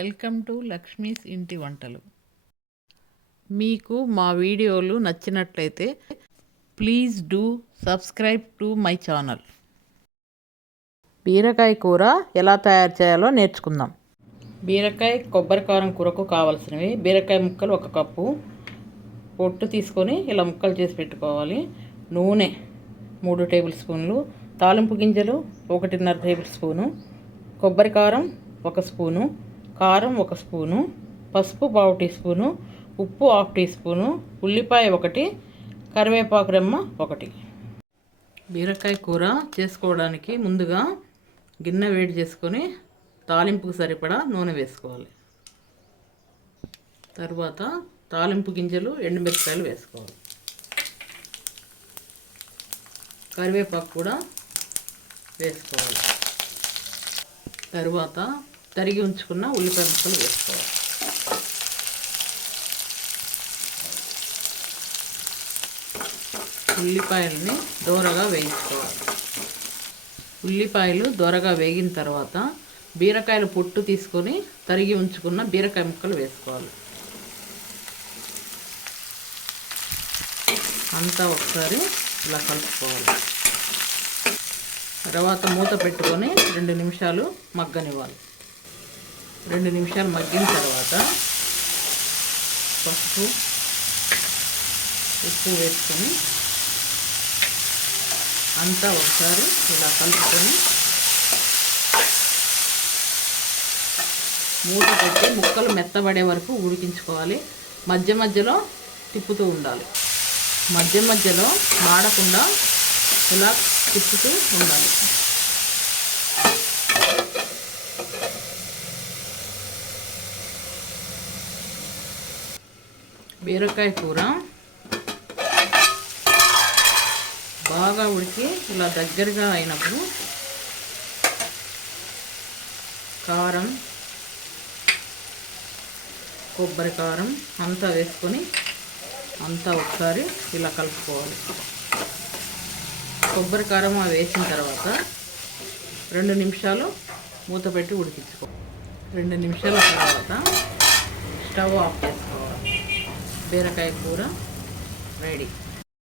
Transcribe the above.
Welcome to Lakshmi's ఇంటి వంటలు. మీకు మా వీడియోలు నచ్చినట్లయితే please do subscribe to my channel. బీరకాయ కూర ఎలా తయారు చేయాలో నేర్చుకుందాం. బీరకాయ కొబ్బరి కారం కూరకు కావాల్సినవి: బీరకాయ ముక్కలు 1 కప్పు, పొట్టు తీసుకొని ఇలా ముక్కలు చేసి పెట్టుకోవాలి. నూనె 3 టేబుల్ స్పూన్లు, తాలింపు గింజలు 1.5 టేబుల్ స్పూను, కొబ్బరి కారం 1 స్పూను, కారం 1 స్పూను, పసుపు 1/2 టీ స్పూను, ఉప్పు 1/2 టీ స్పూను, ఉల్లిపాయ 1, కరివేపాకు రెమ్మ 1. బీరకాయ కూర చేసుకోవడానికి ముందుగా గిన్నె వేడి చేసుకొని తాలింపుకు సరిపడా నూనె వేసుకోవాలి. తర్వాత తాలింపు గింజలు, ఎండుమిరపకాయలు వేసుకోవాలి. కరివేపాకు కూడా వేసుకోవాలి. తర్వాత తరిగి ఉంచుకున్న ఉల్లిపాయ ముక్కలు వేసుకోవాలి. ఉల్లిపాయలని దోరగా వేయించుకోవాలి. ఉల్లిపాయలు దోరగా వేగిన తర్వాత బీరకాయల పొట్టు తీసుకొని తరిగి ఉంచుకున్న బీరకాయ ముక్కలు వేసుకోవాలి. అంతా ఒకసారి ఇలా కలుపుకోవాలి. తర్వాత మూత పెట్టుకొని 2 నిమిషాలు మగ్గనివ్వాలి. 2 నిమిషాలు మగ్గిన తర్వాత పసుపు, ఉప్పు వేసుకొని అంతా ఒకసారి ఇలా కలుపుకొని మూత పెట్టి ముక్కలు మెత్తబడే వరకు ఉడికించుకోవాలి. మధ్య మధ్యలో తిప్పుతూ ఉండాలి. మధ్య మధ్యలో మాడకుండా ఇలా తిప్పుతూ ఉండాలి. బీరకాయ కూర బాగా ఉడికి ఇలా దగ్గరగా అయినప్పుడు కారం, కొబ్బరి కారం అంతా వేసుకొని అంతా ఒకసారి ఇలా కలుపుకోవాలి. కొబ్బరి కారం వేసిన తర్వాత 2 నిమిషాలు మూత పెట్టి ఉడికించుకోవాలి. 2 నిమిషాల తర్వాత స్టవ్ ఆఫ్ చేసుకోవాలి. బీరకాయ కూర రెడీ.